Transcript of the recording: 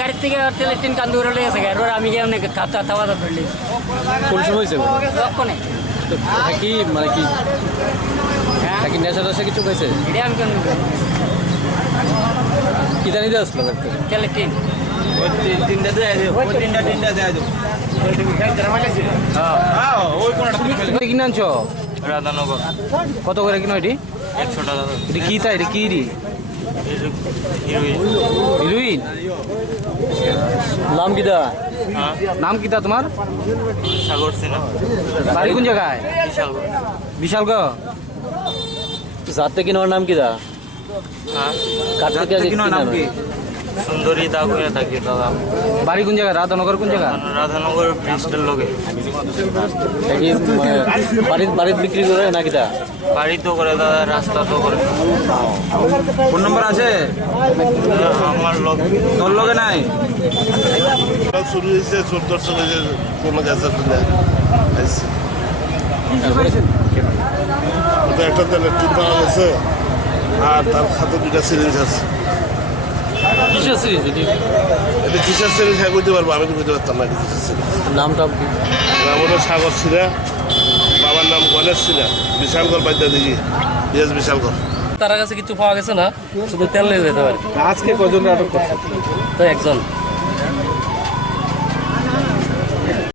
গাড়ি থেকে তেলের টিন কান্দু উড়ে গেছে আমি গিয়ে অনেক খাতা খাওয়া দাওয়া করলি কোন সময় হয়েছে কখনে কি মানে কি কি নেশা টেশা কিছু খাইছে এটা আমি কেন কি জানি দিয়ে আসলো তেলের টিন কিনে আনছো রাধানগর কত করে কিনো এটি 100 টাকা এটি কি তাই এটি কি হিরোইন নাম কিটা নাম কিটা তোমার সাগর সিনহা বাড়ি কোন জায়গায় বিশালগড় যাতে কিনার নাম কিটা কাটতে কিনার নাম কি সুন্দরী দা করে থাকি দাদা বাড়ি কোন জায়গায় রাধানগর কোন জায়গা রাধানগর ব্রিজটার লোকে বাড়ির বিক্রি করে না কিটা বাড়ি তো করে দাদা রাস্তা তো করে ফোন নম্বর আছে আমার লোক তোর লগে নাই শুরু হয়েছে 14 সালে কোনো গ্যাস একটা তেলের টিন পাওয়া গেছে আর তার খাতে 2টা সিরিঞ্জ আছে কিসের সিরিজ এটা কিসের সিরিঞ্জ হ্যাঁ করতে পারবো আমি তো বুঝতে পারতাম না কিসের সিরিঞ্জ নামটা কি নাম হলো সাগর সিরা বাবার নাম গণেশ সিরা বিশালগড় বাদ্যা দেখি বিশালগড় তার কাছে কিছু পাওয়া গেছে না শুধু তেল লেগে যেতে পারে আজকে কজন আটক করছে তো একজন